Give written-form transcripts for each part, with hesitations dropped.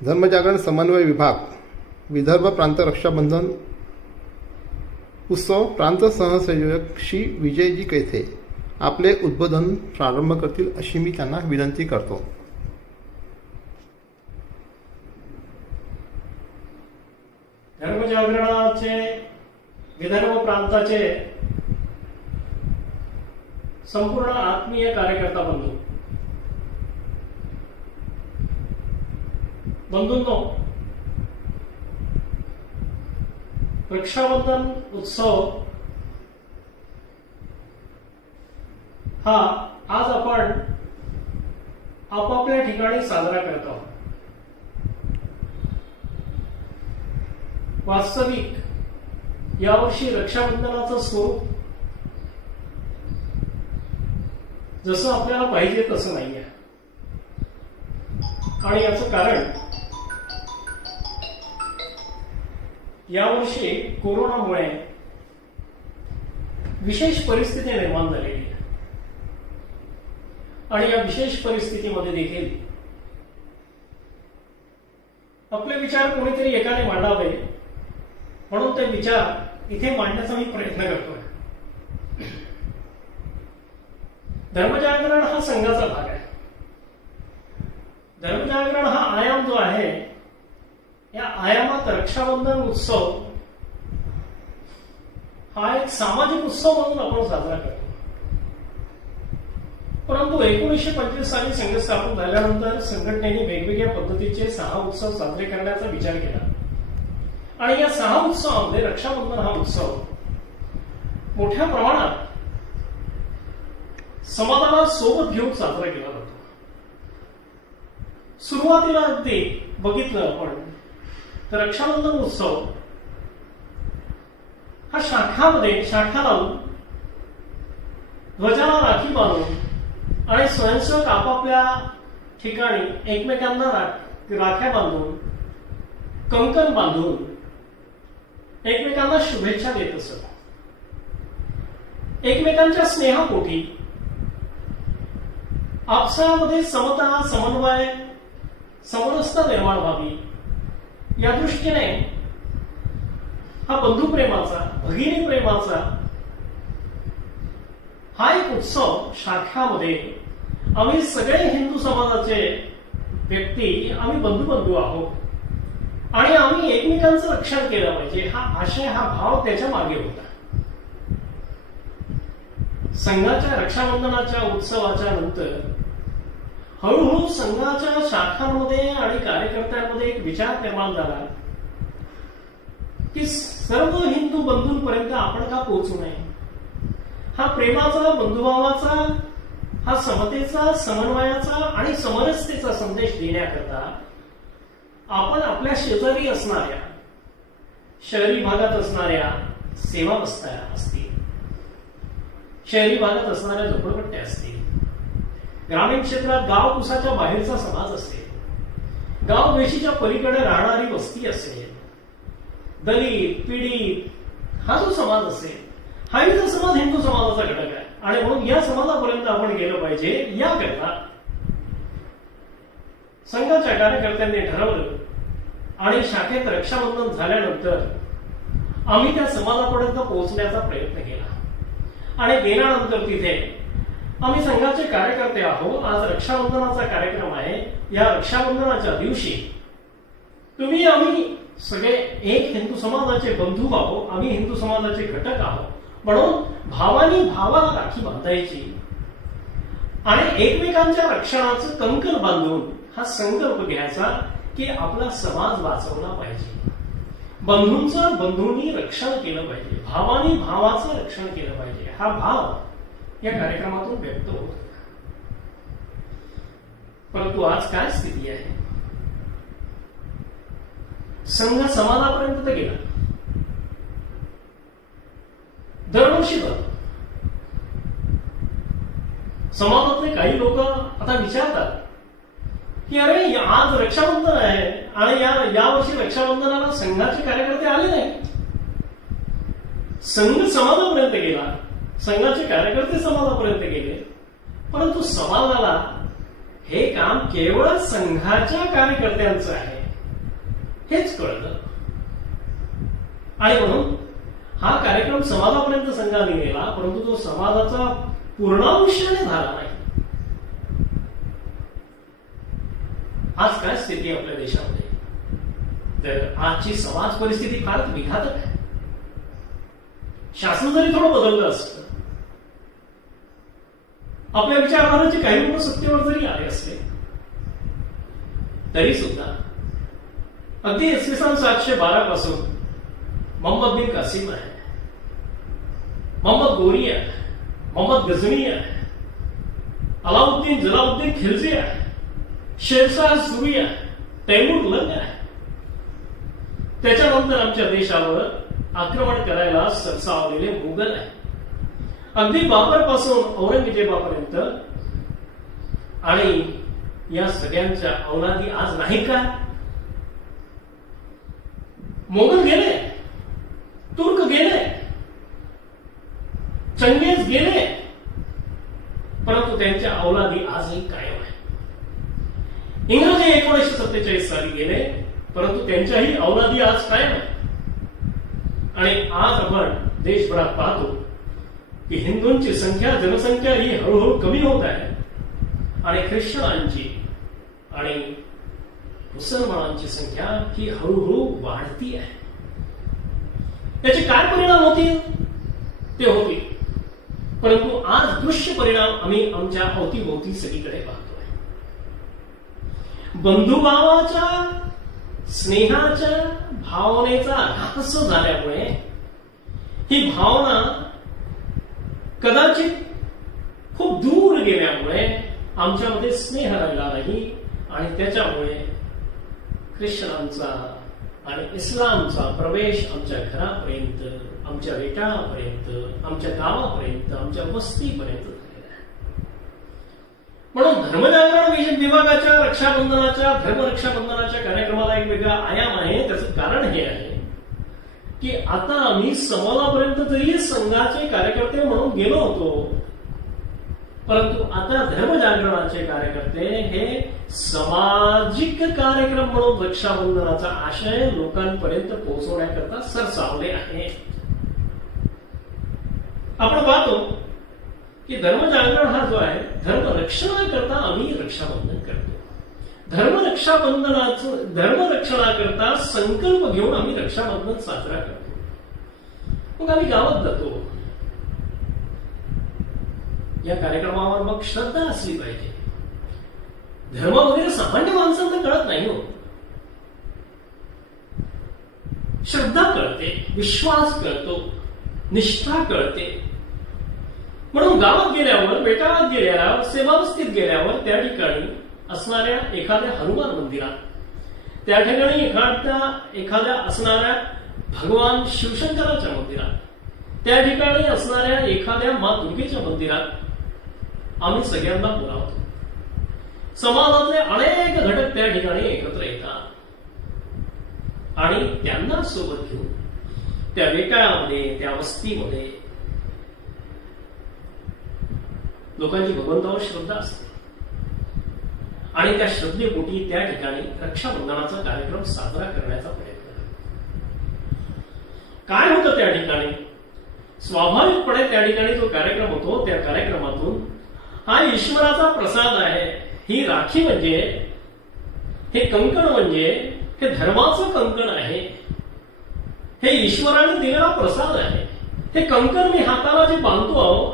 धर्मजागरण समन्वय विभाग, विदर्भ प्रांत रक्षाबंधन उत्सव प्रांत सहसंयोजक श्री विजयजी कैथे आपले उद्बोधन प्रारंभ करतील अशी मी त्यांना विनंती करतो. धर्मजागरणाचे विदर्भ प्रांताचे संपूर्ण आत्मीय कार्यकर्ता बंधूंनो, रक्षाबंधन उत्सव हा आज आपण आपापल्या ठिकाणी साजरा करत आहोत. वास्तविक यावर्षी रक्षाबंधनाचं स्वरूप जसं आपल्याला पाहिजे तसं नाहीये आणि याचं कारण यावर्षी कोरोनामुळे विशेष परिस्थिती निर्माण झालेली आहे आणि या विशेष परिस्थितीमध्ये देखील आपले विचार कोणीतरी एकाने मांडावे म्हणून ते विचार इथे मांडण्याचा मी प्रयत्न करतोय. धर्मजागरण हा संघाचा भाग आहे. धर्मजागरण हा आयाम जो आहे, या आयामात रक्षाबंधन उत्सव हा एक सामाजिक उत्सव म्हणून आपण साजरा करतो. परंतु 1925 साली संघ स्थापन झाल्यानंतर संघटनेने वेगवेगळ्या पद्धतीचे 6 उत्सव साजरे करण्याचा विचार केला आणि या 6 उत्सवामध्ये रक्षाबंधन हा उत्सव मोठ्या प्रमाणात समाजाला सोबत घेऊन साजरा केला जातो. सुरुवातीला अगदी बघितलं आपण तर रक्षाबंधन उत्सव हा शाखा लावून ध्वजाला राखी बांधून आणि स्वयंसेवक आपापल्या ठिकाणी एकमेकांना राख्या बांधून कंकण बांधून एकमेकांना शुभेच्छा देत असत. एकमेकांच्या स्नेहापोटी आपसामध्ये समता, समन्वय, समरसता निर्माण व्हावी या दृष्टीने हा बंधुप्रेमाचा, भगिनी प्रेमाचा हा एक उत्सव शाखामध्ये आम्ही सगळे हिंदू समाजाचे व्यक्ती आम्ही बंधू आहोत आणि आम्ही एकमेकांचं रक्षण केलं पाहिजे हा आशय, हा भाव त्याच्या मागे होता. संघाच्या रक्षाबंधनाच्या उत्सवाच्या नंतर हळूहळू संघाच्या शाखांमध्ये आणि कार्यकर्त्यांमध्ये एक विचार निर्माण झाला की सर्व हिंदू बंधूंपर्यंत आपण का पोहोचू नये. हा प्रेमाचा, बंधुभावाचा, हा समतेचा, समन्वयाचा आणि समरसतेचा संदेश देण्याकरता आपण आपल्या शेजारी असणाऱ्या, शहरी भागात असणाऱ्या सेवा बस्त्या असतील, शहरी भागात असणाऱ्या झोपडपट्ट्या असतील, ग्रामीण क्षेत्रात गाव कुसाच्या बाहेरचा समाज असेल, गाव वेशीच्या पलीकडे राहणारी वस्ती असेल, दलित, पीडित हा जो समाज असेल, हाही जो समाज हिंदू समाजाचा घटक आहे आणि म्हणून या समाजापर्यंत आपण गेलं पाहिजे. याकरता संघाच्या कार्यकर्त्यांनी ठरवलं आणि शाखेत रक्षाबंधन झाल्यानंतर आम्ही त्या समाजापर्यंत पोहोचण्याचा प्रयत्न केला आणि गेल्यानंतर तिथे आम्ही संघाचे कार्यकर्ते आहोत. आज रक्षाबंधनाचा कार्यक्रम आहे. या रक्षाबंधनाच्या दिवशी तुम्ही आम्ही सगळे एक हिंदू समाजाचे बंधू आहोत, आम्ही हिंदू समाजाचे घटक आहोत म्हणून भावानी भावाला राखी बांधायची आणि एकमेकांच्या रक्षणाचं कंकण बांधून हा संकल्प घ्यायचा की आपला समाज वाचवला पाहिजे, बंधूंचं बंधूंनी रक्षण केलं पाहिजे, भावानी भावाचं रक्षण केलं पाहिजे. हा भाव या कार्यक्रमातून व्यक्त होत. परंतु आज काय स्थिती आहे? संघ समाजापर्यंत तर गेला. दरवर्षी समाजातले काही लोक आता विचारतात की अरे आज रक्षाबंधन आहे आणि यावर्षी रक्षाबंधनाला संघाचे कार्यकर्ते आले नाही. संघ समाजापर्यंत गेला, संघाचे कार्यकर्ते समाजापर्यंत गेले, परंतु समाजाला हे काम केवळ संघाच्या कार्यकर्त्यांचं आहे हेच कळलं. आणि म्हणून हा कार्यक्रम समाजापर्यंत संघाने नेला, परंतु तो समाजाचा पूर्णांशाने झाला नाही. आज काय स्थिती आपल्या देशामध्ये? तर आजची समाज परिस्थिती फारच विघातक आहे. शासन जरी थोडं बदललं असतं, आपल्या विचारधाराचे काही लोक सत्तेवर जरी आले असते, तरी सुद्धा अगदी इसवी सन 712 पासून मोहम्मद बिन कासिम आहे, मोहम्मद गोरी आहे, मोहम्मद गझनी आहे, अलाउद्दीन जलाउद्दीन खिलजी आहे, शेरशाह सुरी आहे, तैमूर लंग आहे. त्याच्यानंतर आमच्या देशावर आक्रमण करायला सरसावलेले मुघल आहे. अगदी बाबर पासून औरंगजेबापर्यंत. आणि या सगळ्यांच्या अवलादी आज नाही का? मोगल गेले, तुर्क गेले, चंगेज गेले, परंतु त्यांच्या अवलादी आजही कायम आहे. इंग्रजी 1947 साली गेले, परंतु त्यांच्याही अवलादी आज कायम आहे. आणि आज आपण देशभरात पाहतो की हिंदूंची संख्या, जनसंख्या ही हळूहळू कमी होत आहे आणि ख्रिश्चनांची आणि मुसलमानांची संख्या ही हळूहळू वाढती आहे. त्याचे काय परिणाम होतील ते होतील, परंतु आज दृश्य परिणाम आम्ही आमच्या अवतीभोवती सगळीकडे पाहतोय. बंधुभावाच्या, स्नेहाच्या भावनेचा ऱ्हास झाल्यामुळे ही भावना कदाचित खूप दूर गेल्यामुळे आमच्यामध्ये स्नेह राहिला नाही आणि त्याच्यामुळे ख्रिश्चनांचा आणि इस्लामचा प्रवेश आमच्या घरापर्यंत, आमच्या रेटाळापर्यंत, आमच्या गावापर्यंत, आमच्या वस्तीपर्यंत झालेला आहे. म्हणून धर्मजागरण विभागाच्या रक्षाबंधनाच्या, धर्मरक्षाबंधनाच्या कार्यक्रमाला एक वेगळा आयाम आहे. त्याचं कारण हे आहे की आता आम्ही समाजापर्यंत जरी संघाचे कार्यकर्ते म्हणून गेलो होतो, परंतु आता धर्मजागरणाचे कार्यकर्ते हे सामाजिक कार्यक्रम म्हणून रक्षाबंधनाचा आशय लोकांपर्यंत पोहोचवण्याकरता सरसावले आहे. आपण पाहतो की धर्मजागरण हा जो आहे, धर्मरक्षणाकरता आम्ही रक्षाबंधन करतो. धर्मरक्षणाकरता संकल्प घेऊन आम्ही रक्षाबंधन साजरा करतो. मग आम्ही गावात जातो. या कार्यक्रमावर मग श्रद्धा असली पाहिजे. धर्म वगैरे सामान्य माणसांना कळत नाही हो. श्रद्धा कळते, विश्वास कळतो, निष्ठा कळते. म्हणून गावात गेल्यावर, बेटाळात गेल्यावर, सेवावस्थित गेल्यावर त्या ठिकाणी असणाऱ्या एखाद्या हनुमान मंदिरात, त्या ठिकाणी एखाद्या असणाऱ्या भगवान शिवशंकराच्या मंदिरात, त्या ठिकाणी असणाऱ्या एखाद्या मा दुर्गेच्या मंदिरात आम्ही सगळ्यांना बोलावतो. समाजातले अनेक घटक त्या ठिकाणी एकत्र येतात आणि त्यांना सोबत घेऊन त्या वेकाळामध्ये, त्या वस्तीमध्ये लोकांची भगवंतावर श्रद्धा असते आणि त्या श्रद्धेपोटी त्या ठिकाणी रक्षाबंधनाचा कार्यक्रम साजरा करण्याचा प्रयत्न करतात. काय होतं त्या ठिकाणी? स्वाभाविकपणे त्या ठिकाणी जो कार्यक्रम होतो, त्या कार्यक्रमातून हा ईश्वराचा प्रसाद आहे, ही राखी म्हणजे, हे कंकण म्हणजे, हे धर्माचं कंकण आहे, हे ईश्वराने दिलेला प्रसाद आहे. हे कंकण मी हाताला जे बांधतो आहो,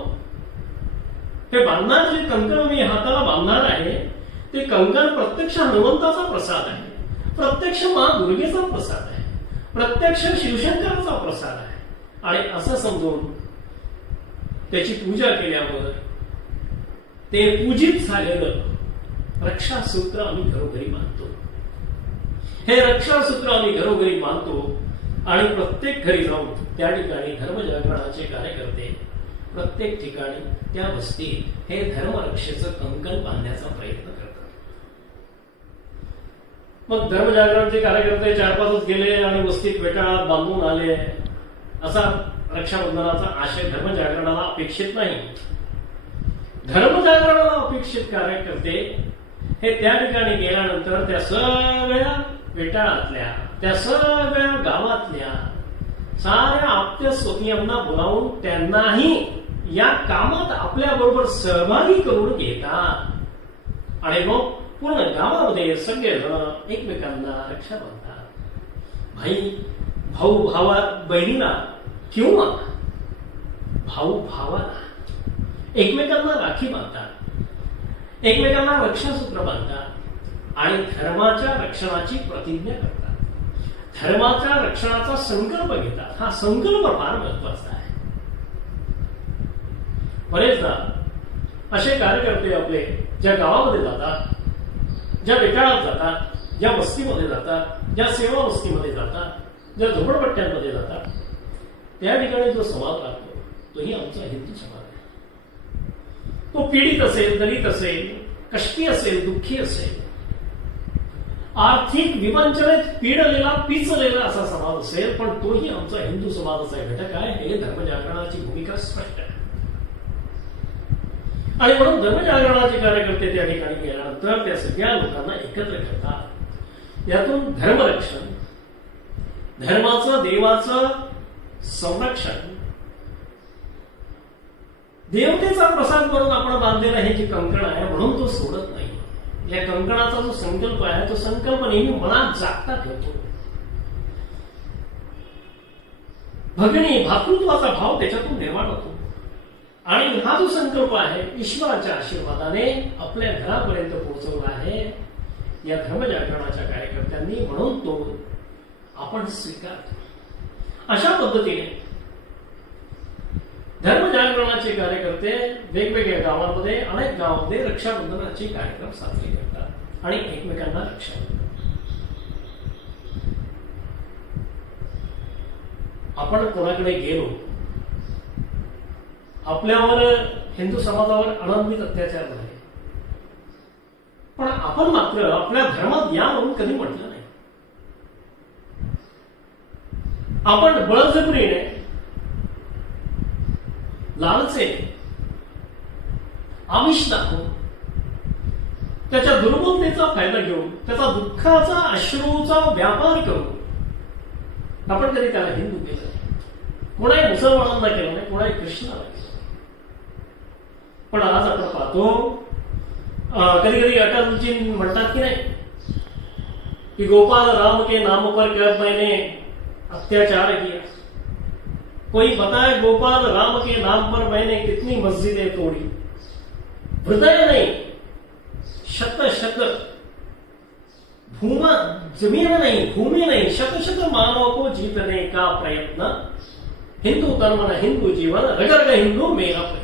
हे बांधणार जे कंकण मी हाताला बांधणार आहे, ते कंकण प्रत्यक्ष हनुमंताचा प्रसाद आहे, प्रत्यक्ष मा दुर्गेचा प्रसाद आहे, प्रत्यक्ष शिवशंकराचा प्रसाद आहे. आणि असं समजून त्याची पूजा केल्यावर ते पूजित झालेलं रक्षासूत्र आम्ही घरोघरी बांधतो. हे रक्षासूत्र आम्ही घरोघरी बांधतो आणि प्रत्येक घरी जाऊन त्या ठिकाणी धर्मजागरणाचे कार्यकर्ते प्रत्येक ठिकाणी त्या वस्तीत हे धर्मरक्षेचं कंकण बांधण्याचा प्रयत्न करतात. मग धर्मजागरणचे कार्यकर्ते 4-5 गेले आणि वस्तीत वेटाळात बांधून आले, असा रक्षाबंधनाचा आशय धर्मजागरणाला अपेक्षित नाही. धर्मजागरणाला अपेक्षित कार्यकर्ते हे त्या ठिकाणी गेल्यानंतर त्या सगळ्या वेटाळातल्या, त्या सगळ्या गावातल्या साऱ्या आप्त स्वकीयांना बोलावून त्यांनाही या कामात आपल्या बरोबर सहभागी करून घेतात आणि मग पूर्ण गावामध्ये सगळेजण एकमेकांना रक्षा बांधतात. भाऊ भावा बहिणीला किंवा भाऊ भावाला एकमेकांना राखी बांधतात, एकमेकांना रक्षासूत्र बांधतात आणि धर्माच्या रक्षणाची प्रतिज्ञा करतात. धर्माच्या रक्षणाचा संकल्प घेतात. हा संकल्प फार महत्वाचा आहे. बरेचदा असे कार्यकर्ते आपले ज्या गावामध्ये जातात, ज्या बेटाळात जातात, ज्या वस्तीमध्ये जातात, ज्या सेवा वस्तीमध्ये जातात, ज्या झोपडपट्ट्यांमध्ये जातात, त्या ठिकाणी जो समाज लागतो तोही आमचा हिंदू समाज आहे. तो पीडित असेल, दलित असेल, कष्टी असेल, दुःखी असेल, आर्थिक विवंचनेत पीडलेला पिचलेला असा समाज असेल, पण तोही आमचा हिंदू समाजाचा घटक आहे. हे धर्मजागरणाची भूमिका स्पष्ट आहे. आणि म्हणून धर्मजागरणाचे कार्यकर्ते त्या ठिकाणी गेल्यानंतर त्या सगळ्या लोकांना एकत्र करतात. यातून धर्मरक्षण, धर्माचं देवाचं संरक्षण, देवतेचा प्रसाद म्हणून आपण बांधलेलं हे जे कंकण आहे म्हणून तो सोडत नाही. या कंकणाचा जो संकल्प आहे तो संकल्प नेहमी मनात जागता ठेवतो. भगिनी भातृत्वाचा भाव त्याच्यातून निर्माण होतो आणि हा जो संकल्प आहे ईश्वराच्या आशीर्वादाने आपल्या घरापर्यंत पोहोचवला आहे या धर्मजागरणाच्या कार्यकर्त्यांनी, म्हणून तो आपण स्वीकारतो. अशा पद्धतीने धर्मजागरणाचे कार्यकर्ते वेगवेगळ्या गावांमध्ये, अनेक गावांमध्ये रक्षाबंधनाचे कार्यक्रम साजरे करतात आणि एकमेकांना रक्षा देतात. आपण कोणाकडे गेलो, आपल्यावर हिंदू समाजावर अनन्वित अत्याचार झाले, पण आपण मात्र आपल्या धर्मात या म्हणून कधी म्हटलं नाही. आपण बळजबरीने, लालचे, आमिष दाखवून, त्याच्या दुर्बलतेचा फायदा घेऊन, त्याचा दुःखाचा अश्रूचा व्यापार करून आपण कधी त्याला हिंदू केलं नाही. कोणाही मुसलमानांना केलं नाही, कोणाही कृष्णाला केलं. पण आज आपण पाहतो कधी कधी अटलजी म्हणतात की नाही की गोपाल राम के नाम पर कर मैंने अत्याचार किया, कोई बताए गोपाल राम के नाम पर मैंने कितनी मस्जिदें तोड़ी. हृदय नहीं, शत शत भूमा, जमीन नहीं, भूमि नहीं, शत शत मानव को जीतने का प्रयत्न, हिंदू कर्म न हिंदू जीवन, रगरग हिंदू मेरा परिचय.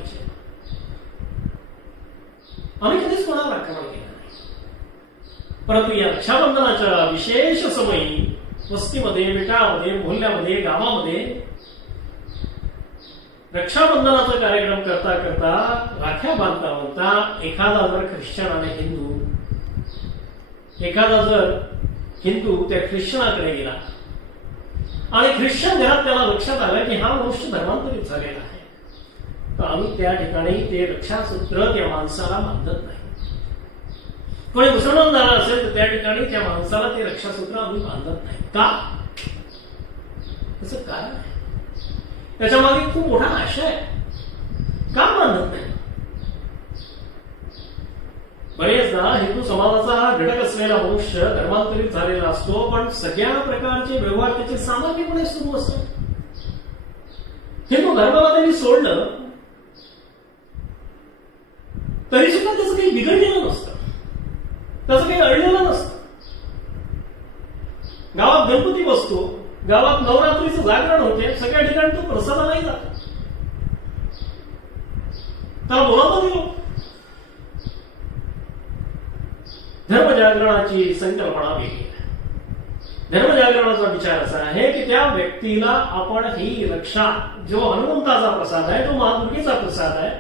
आम्ही कधीच कोणावर आक्रमण केलं नाही, परंतु या रक्षाबंधनाच्या विशेष समयी वस्तीमध्ये, बेटामध्ये, मोहल्ल्यामध्ये, गावामध्ये रक्षाबंधनाचा कार्यक्रम करता करता, राख्या बांधता बांधता एखादा जर ख्रिश्चन आणि हिंदू, एखादा जर हिंदू त्या ख्रिश्चनाकडे गेला आणि ख्रिश्चन घरात त्याला लक्षात आलं की हा मनुष्य धर्मांतरित झालेला आहे, तर आम्ही त्या ठिकाणी ते रक्षासूत्र त्या माणसाला बांधत नाही. कोणी मुसलमान झाला असेल तर त्या ठिकाणी त्या माणसाला ते रक्षासूत्र आम्ही बांधत नाही. का? त्याचं कारण आहे, त्याच्या मागे खूप मोठा आशय आहे. का बांधत नाही? बरेचदा हिंदू समाजाचा हा घटक असलेला मनुष्य धर्मांतरित झालेला असतो, पण सगळ्या प्रकारचे व्यवहार त्याचे सामान्यपणे सुरू असतात. हिंदू धर्माला त्यांनी सोडलं तरी सुद्धा त्याचं काही बिघडलेलं नसतं, त्याचं काही अडलेलं नसतं. गावात गणपती बसतो, गावात नवरात्रीचं जागरण होते, सगळ्या ठिकाणी तो प्रसादालाही जातो, त्याला बोलावता दिलो. धर्मजागरणाची संकल्पना वेगळी आहे. धर्मजागरणाचा विचार असा आहे की त्या व्यक्तीला आपण ही रक्षा, जो हनुमंताचा प्रसाद आहे, जो महादुर्गेचा प्रसाद आहे,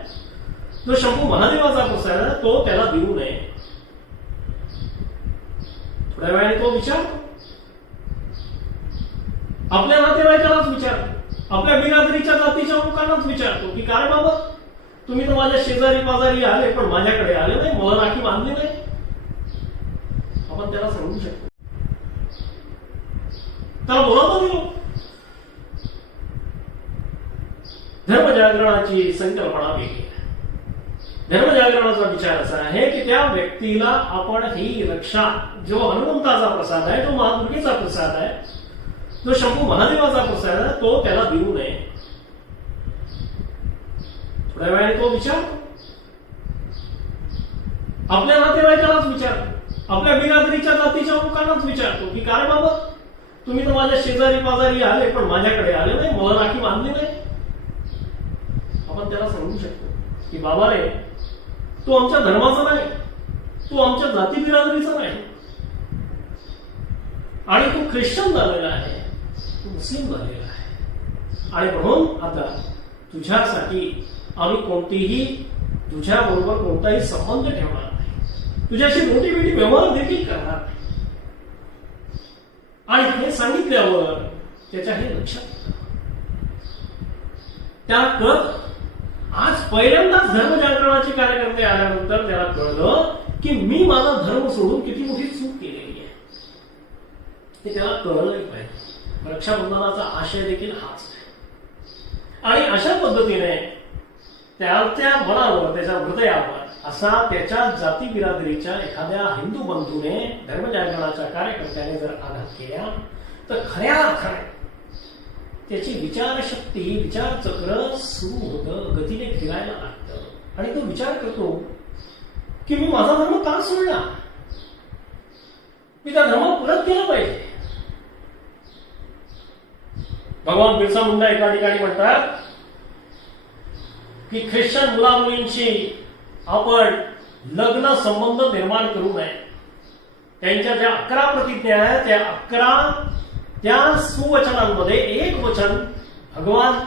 जो शंभू महादेवाचा प्रसाद आहे, तो त्याला देऊ नये. थोड्या वेळाने तो विचारतो, आपल्या नातेवाईकालाच विचारतो, आपल्या बिरादरीच्या जातीच्या लोकांनाच विचारतो की काय बाबा तुम्ही तर माझ्या शेजारी पाजारी आले पण माझ्याकडे आले नाही, मला राखी बांधली नाही. आपण त्याला सांगू शकतो. त्याला बोलावता दिलो. धर्मजागरणाची संकल्पना वेगळी आहे. धर्मजागरणाचा विचार असा आहे की त्या व्यक्तीला आपण ही रक्षा, जो हनुमंताचा प्रसाद आहे, जो महादुर्गेचा प्रसाद आहे, जो शंभू महादेवाचा प्रसाद आहे, तो त्याला देऊ नये. थोड्या वेळाने तो विचार आपल्या नातेवाईकालाच विचारतो, आपल्या बिरादरीच्या जातीच्या लोकांनाच विचारतो की काय बाबा, तुम्ही तर माझ्या शेजारी पाजारी आले पण माझ्याकडे आले नाही, मला राखी बांधली नाही. आपण त्याला सांगू शकतो की बाबा रे, तू आमच्या धर्माचा नाही, तू आमच्या जाती बिरादरीचा नाही, आणि तू ख्रिश्चन झालेला आहे, तू मुस्लिम झालेला आहे, आणि म्हणून आता तुझ्यासाठी आम्ही कोणतीही तुझ्या बरोबर कोणताही संबंध ठेवणार नाही, तुझ्याशी मोठी मोठी व्यवहार देखील करणार नाही. आणि हे सांगितल्यावर त्याच्या हे लक्षात त्याला कळत. आज पहिल्यांदाच धर्मजागरणाचे कार्यकर्ते आल्यानंतर त्याला कळलं की मी माझा धर्म सोडून किती मोठी चूक केलेली आहे. ते त्याला कळलंही पाहिजे. रक्षाबंधनाचा आशय देखील हाच आहे. आणि अशा पद्धतीने त्या मनावर, त्याच्या हृदयावर असा त्याच्या जाती बिरादरीच्या एखाद्या हिंदू बंधूने, धर्मजागरणाच्या कार्यकर्त्याने जर आघात केला तर खऱ्या अर्थाने त्याची विचारशक्ती, विचारचक्र सुरू होतं, गतीने फिरायला लागतं. आणि तो विचार करतो की मी माझा धर्म का सोडला, मी त्या धर्मात परत केला पाहिजे. भगवान बिरसा मुंडा एका ठिकाणी म्हणतात की ख्रिश्चन मुला मुलींशी आपण लग्न संबंध निर्माण करू नये. त्यांच्या ज्या 11 प्रतिज्ञा आहेत, त्या 11 त्या सुवचनांमध्ये एक वचन भगवान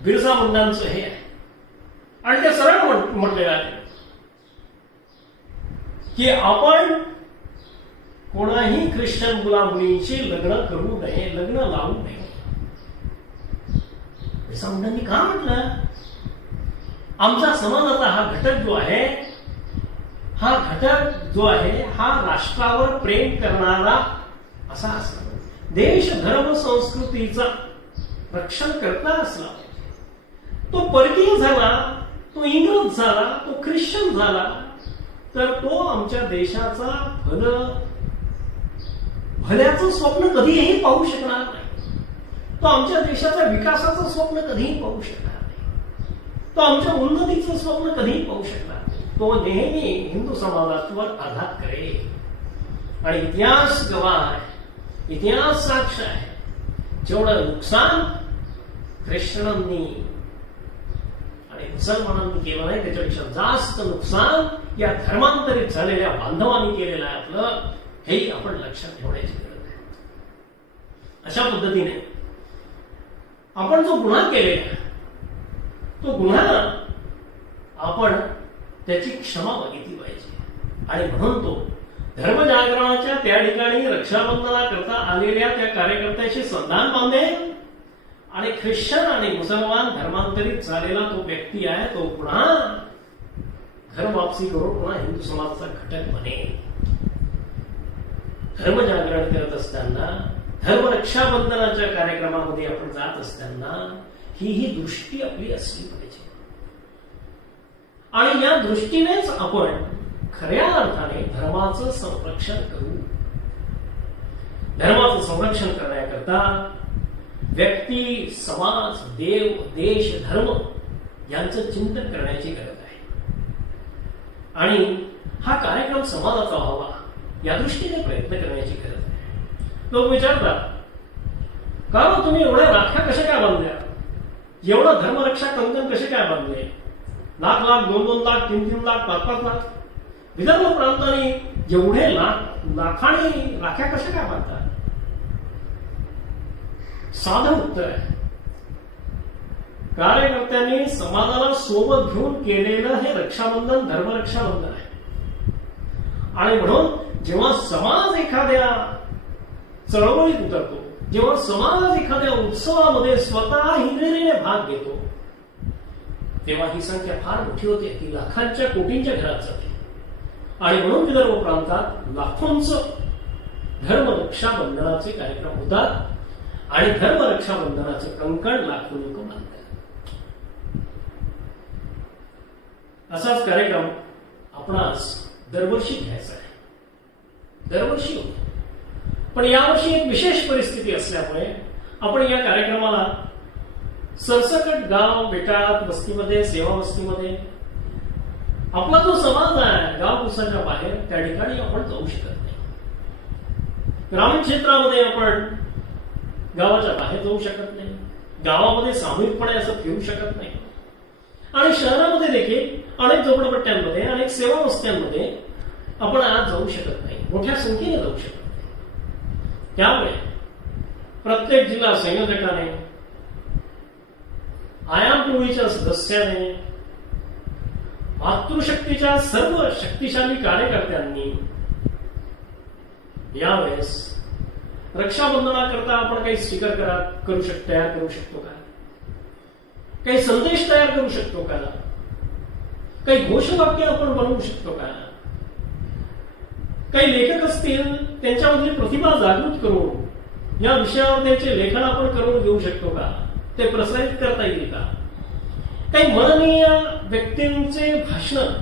बिरसा मुंडांचं हे आहे. आणि ते सरळ म्हटलेलं आहे की आपण कोणाही ख्रिश्चन मुला मुलींशी लग्न करू नये, लग्न लावू नये. बिरसा मुंडांनी का म्हटलं? आमच्या समाजाचा हा घटक जो आहे, हा घटक जो आहे, हा राष्ट्रावर प्रेम करणारा असा असला, देश धर्म संस्कृतीचा रक्षण करता असला पाहिजे. तो परकीय झाला, तो इंग्रज झाला, तो ख्रिश्चन झाला, तर तो आमच्या देशाचा भल्याचं स्वप्न कधीही पाहू शकणार नाही. तो आमच्या देशाच्या विकासाचं स्वप्न कधीही पाहू शकणार नाही. तो आमच्या उन्नतीचं स्वप्न कधीही पाहू शकणार नाही. तो नेहमी हिंदू समाजावर आघात करेल. आणि इतिहास गवाह आहे, इतिहास साक्ष आहे. जेवढं नुकसान ख्रिश्चनांनी आणि मुसलमानांनी केलं नाही, त्याच्यापेक्षा जास्त नुकसान या धर्मांतरित झालेल्या बांधवांनी केलेलं आहे आपलं, हेही आपण लक्षात ठेवण्याची गरज आहे. अशा पद्धतीने आपण जो गुन्हा केलेला, तो गुन्हा आपण त्याची क्षमा मागितली पाहिजे. आणि म्हणून तो धर्मजागरणाच्या त्या ठिकाणी रक्षाबंधना करता आलेल्या त्या कार्यकर्त्याशी संधान बांधेल. आणि ख्रिश्चन आणि मुसलमान धर्मांतरित झालेला तो व्यक्ती आहे, तो पुन्हा घर वापसी करून पुन्हा हिंदू समाजाचा घटक बनेल. धर्मजागरण करत असताना, धर्म रक्षाबंधनाच्या कार्यक्रमामध्ये आपण जात असताना ही दृष्टी आपली असली पाहिजे. आणि या दृष्टीनेच आपण खऱ्या अर्थाने धर्माचं संरक्षण करू. धर्माचं संरक्षण करण्याकरता व्यक्ती, समाज, देव, देश, धर्म यांचं चिंतन करण्याची गरज आहे. आणि हा कार्यक्रम समाजाचा व्हावा या दृष्टीने प्रयत्न करण्याची गरज आहे. लोक विचारतात, का तुम्ही एवढ्या राख्या कशा काय बांधल्या, एवढं धर्मरक्षा कंकण कसे काय बांधले, लाख लाख, 2-2 लाख, 3-3 लाख, 5-5 लाख, विदर्भ प्रांताने एवढे लाखाने राख्या कशा काय बांधतात? साधं उत्तर आहे, कार्यकर्त्यांनी समाजाला सोबत घेऊन केलेलं हे रक्षाबंधन धर्मरक्षाबंधन आहे. आणि म्हणून जेव्हा समाज एखाद्या चळवळीत उतरतो, जेव्हा समाज एखाद्या उत्सवामध्ये स्वतः हिरिरीने भाग घेतो, तेव्हा ही संख्या फार मोठी होते, ती लाखांच्या कोटींच्या घरात जाते. आणि म्हणून विदर्भ प्रांतात लाखोंचं धर्म रक्षाबंधनाचे कार्यक्रम होतात. आणि धर्म रक्षाबंधनाचं कंकण लाखो लोक बांधतात. असाच कार्यक्रम आपणास दरवर्षी घ्यायचा आहे. दरवर्षी होतो. पण यावर्षी एक विशेष परिस्थिती असल्यामुळे आपण या कार्यक्रमाला सरसकट गाव, बेटात, वस्तीमध्ये, सेवा वस्तीमध्ये आपला जो समाज आहे गाव कुसाच्या बाहेर त्या ठिकाणी आपण जाऊ शकत नाही. ग्रामीण क्षेत्रामध्ये आपण गावाच्या बाहेर जाऊ शकत नाही. गावामध्ये सामूहिकपणे असं फिरू शकत नाही. आणि शहरामध्ये देखील अनेक झोपडपट्ट्यांमध्ये, अनेक सेवा वस्त्यांमध्ये आपण आज जाऊ शकत नाही. मोठ्या संख्येने जाऊ शकत नाही. त्यामुळे प्रत्येक जिल्हा संयोजकाने, आयाम टोळीच्या सदस्याने, मातृशक्तीच्या सर्व शक्तिशाली कार्यकर्त्यांनी यावेळेस रक्षाबंधनाकरता आपण काही स्टिकर तयार करू शकतो का? काही संदेश तयार करू शकतो का? काही घोषवाक्य आपण बनवू शकतो का? काही लेखक असतील त्यांच्यामधली प्रतिभा जागृत करून या विषयावर त्यांचे लेखन आपण करून घेऊ शकतो का? ते प्रसारित करता येईल का? काही माननीय व्यक्तींचे भाषण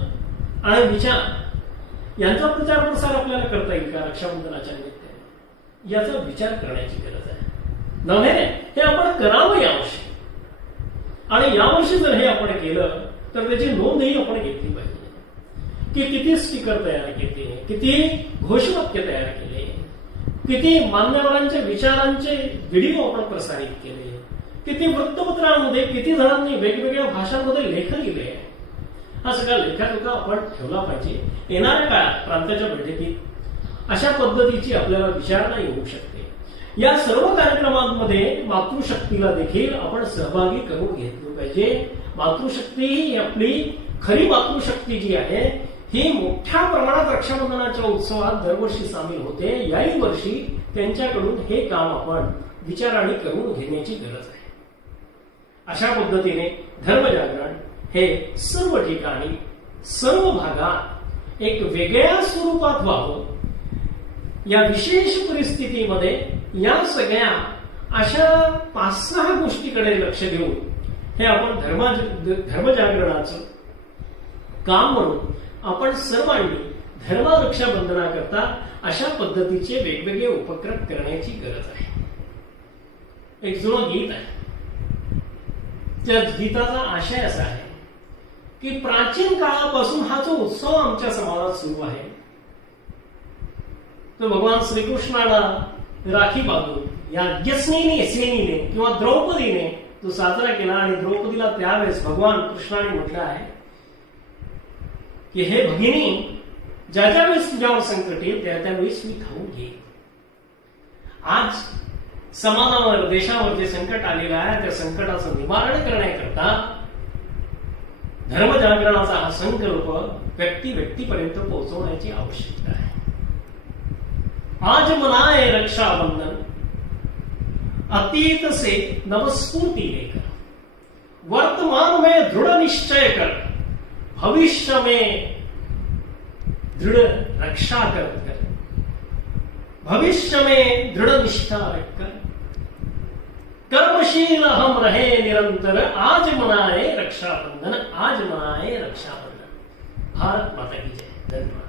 आणि विचार यांचा प्रचार प्रसार आपल्याला करता येईल का रक्षाबंधनाच्या निमित्ताने? याचा विचार करण्याची गरज आहे. नव्हे हे आपण करावं यावर्षी. आणि यावर्षी जर हे आपण केलं तर त्याची नोंदही आपण घेतली पाहिजे की किती स्टिकर तयार केले, किती घोषवाक्य तयार केले, किती मान्यवरांच्या विचारांचे व्हिडिओ आपण प्रसारित केले, किती वृत्तपत्रांमध्ये किती जणांनी वेगवेगळ्या भाषांमध्ये लेखन लिहिले. हा सगळा लेखाजोखा आपण ठेवला पाहिजे. येणाऱ्या काळात प्रांताच्या बैठकीत अशा पद्धतीची आपल्याला विचारणा येऊ शकते. या सर्व कार्यक्रमांमध्ये मातृशक्तीला देखील आपण सहभागी करून घेतलं पाहिजे. मातृशक्ती ही आपली खरी मातृशक्ती जी आहे ही मोठ्या प्रमाणात रक्षाबंधनाच्या उत्सवात दरवर्षी सामील होते. याही वर्षी त्यांच्याकडून हे काम आपण विचाराने करून घेण्याची गरज आहे. अशा पद्धतीने धर्मजागरण हे सर्व ठिकाणी, सर्व भागात एक वेगळ्या स्वरूपात व्हावं. या विशेष परिस्थितीमध्ये या सगळ्या अशा 5-6 गोष्टीकडे लक्ष देऊन हे आपण धर्मजागरणाचं काम म्हणून आपण सर्वांनी धर्म रक्षाबंधनाकरता अशा पद्धतीचे वेगवेगळे उपक्रम करण्याची गरज आहे. एक जुनं गीत आहे. त्या गीताचा आशय असा आहे की प्राचीन काळापासून हा जो उत्सव आमच्या समाजात सुरू आहे तो भगवान श्रीकृष्णाला राखी बांधून या यज्ञस्नेने सेनीने किंवा द्रौपदीने तो साजरा केला. आणि द्रौपदीला त्यावेळेस भगवान कृष्णाने म्हटलं आहे की हे भगिनी, ज्या ज्या वेळेस तुझ्यावर संकट येईल त्या त्यावेळेस मी धावून घेईन. आज समाजावर, देशावर जे संकट आलेलं आहे त्या संकटाचं निवारण करण्याकरता धर्मजागरणाचा हा संकल्प व्यक्तीपर्यंत पोहोचवण्याची आवश्यकता आहे. आज मनाए रक्षाबंधन, अतीत से नवस्फूर्ति लेकर, वर्तमान में दृढ़ निश्चय कर, भविष्य में दृढ़ रक्षा कर, भविष्य में दृढ़ निष्ठा रखकर कर्मशील हम रहे निरंतर, आज मनाए रक्षाबंधन, आज मनाए रक्षाबंधन. भारत माता की जय. धन्यवाद.